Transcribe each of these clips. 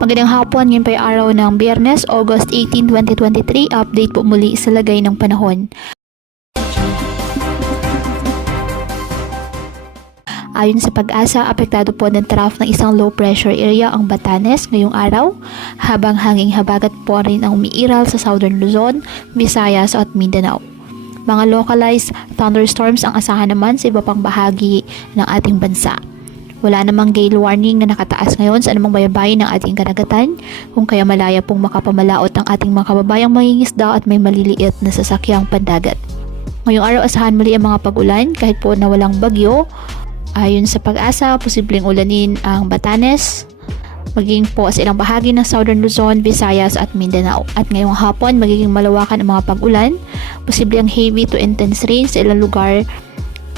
Magandang hapon, ngayon pa yung araw ng Biyernes, August 18, 2023. Update po muli sa lagay ng panahon. Ayon sa Pag-asa, apektado po ng trough ng isang low pressure area ang Batanes ngayong araw, habang hanging habagat po rin ang umiiral sa Southern Luzon, Visayas at Mindanao. Mga localized thunderstorms ang asahan naman sa iba pang bahagi ng ating bansa. Wala namang gale warning na nakataas ngayon sa anumang baybayin ng ating karagatan, kung kaya malaya pong makapamalaot ang ating mga kababayang mangingisda at may maliliit na sasakyang pandagat. Ngayong araw asahan muli ang mga pag-ulan kahit po na walang bagyo. Ayon sa Pag-asa, posibleng ulanin ang Batanes, maging po sa ilang bahagi ng Southern Luzon, Visayas at Mindanao. At ngayong hapon, magiging malawakan ang mga pag-ulan, posibleng heavy to intense rain sa ilang lugar,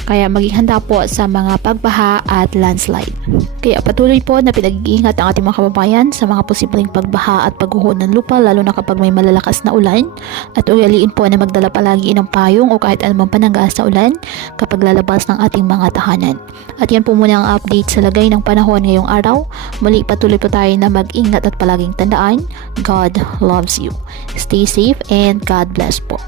kaya maging handa po sa mga pagbaha at landslide. Kaya patuloy po na pinag-iingat ang ating mga kababayan sa mga posibleng pagbaha at pagguho ng lupa, lalo na kapag may malalakas na ulan, at ugaliin po na magdala palagi ng payong o kahit anumang panangga sa ulan kapag lalabas ng ating mga tahanan. At yan po muna ang update sa lagay ng panahon ngayong araw. Muli patuloy po tayo na mag-ingat at palaging tandaan, God loves you. Stay safe and God bless po.